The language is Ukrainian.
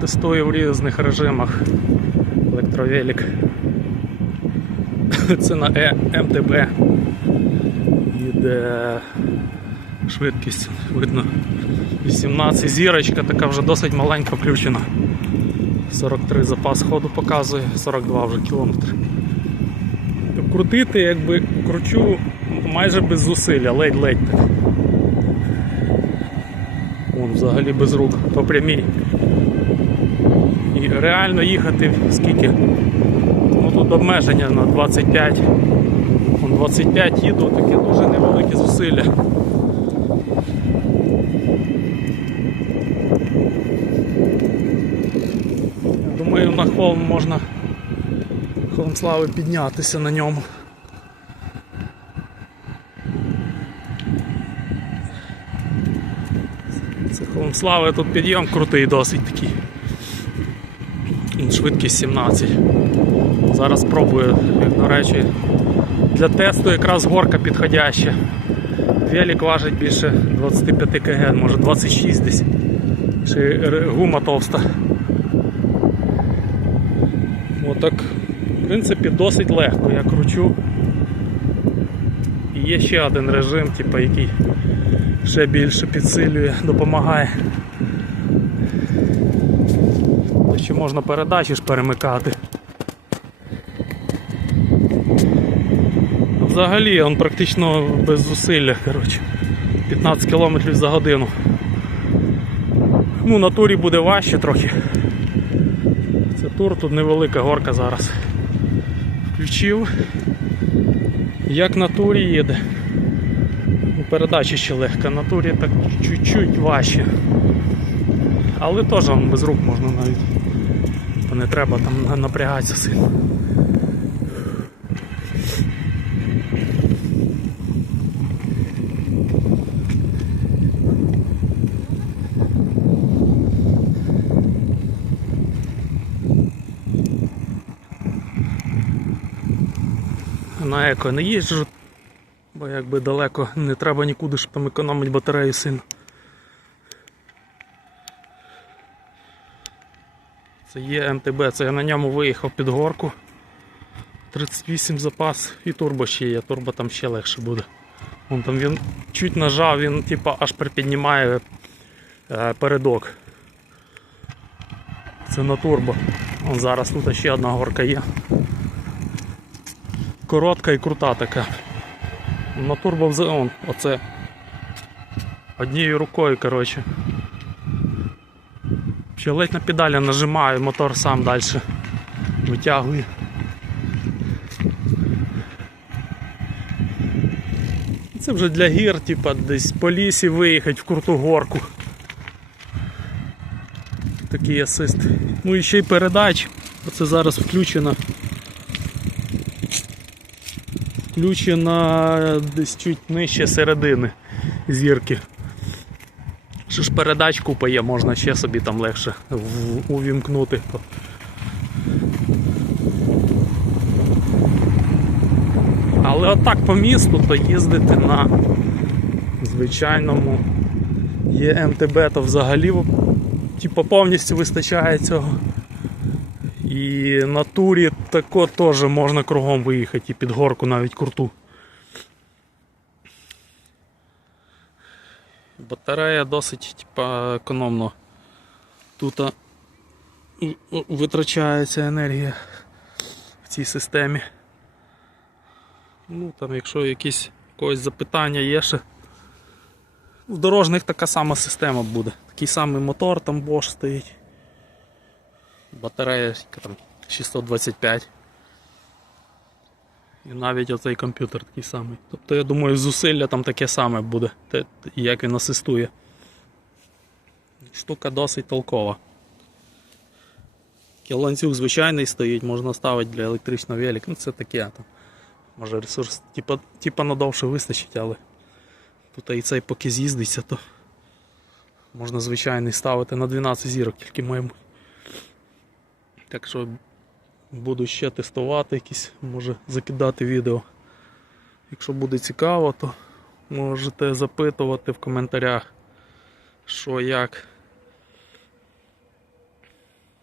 тестую в різних режимах електровелик. Це на е, МТБ. Іде швидкість, видно 18 зірочка, така вже досить маленька включена. 43 запас ходу показує, 42 вже кілометри. Крутити, якби кручу майже без зусилля, ледь-ледь так. Вон взагалі без рук по прямій. Реально їхати скільки? Ну тут обмеження на 25. 25 їду, таке дуже невелике зусилля. Думаю, на холм можна холм слави піднятися на ньому. Це холм тут підйом крутий досить такий. Швидкість 17. Зараз спробую, як до речі, для тесту якраз горка підходяща. Велик важить більше 25 кг, може 26 десь. Р- гума товста. Отак, в принципі, досить легко я кручу. І є ще один режим, типу, який ще більше підсилює, допомагає. Ще можна передачі ж перемикати. Взагалі він практично без зусилля, коротше. 15 км за годину. Ну, на турі буде важче трохи. Це тур, тут невелика горка зараз. Включив. Як на турі їде. Ну, Передача ще легка, на турі так чуть-чуть важче. Але теж без рук можна навіть. То не треба там напрягатися сильно. На еко не їжджу, бо якби далеко не треба нікуди, щоб там економити батарею сильно. Це є МТБ, це я на ньому виїхав під горку. 38 запас і турбо ще є, турбо там ще легше буде. Вон там він чуть нажав, він типа аж припіднімає е, передок. Це на турбо. Вон зараз тут ще одна горка є. Коротка і крута така. На турбо вз- он, оце. Однією рукою, коротше. Ще ледь на педалі нажимаю, мотор сам далі витягує. Це вже для гір, типа десь по лісі виїхати в круту горку. Такий асист. Ну і ще й передач. Оце зараз включено. Включена десь чуть нижче середини зірки. Що ж передач купа є, можна ще собі там легше увімкнути. Але отак по місту, то їздити на звичайному є МТБ, то взагалі типу, повністю вистачає цього. І на турі тако теж можна кругом виїхати і під горку навіть круту. Батарея досить типа, економно. Тут у- витрачається енергія в цій системі. Ну там, якщо якісь запитання є ще. В дорожніх така сама система буде. Такий самий мотор там Bosch стоїть. Батарея там 625. І навіть оцей комп'ютер такий самий. Тобто я думаю, зусилля там таке саме буде, як він асистує. Штука досить толкова. Ланцюг звичайний стоїть, можна ставити для електричного велика. Ну це таке там. Може ресурс типа, типа надовше вистачить, але тут і цей поки з'їздиться, то можна звичайний ставити на 12 зірок, тільки бути. Так що буду ще тестувати якісь, може закидати відео. Якщо буде цікаво, то можете запитувати в коментарях, що як.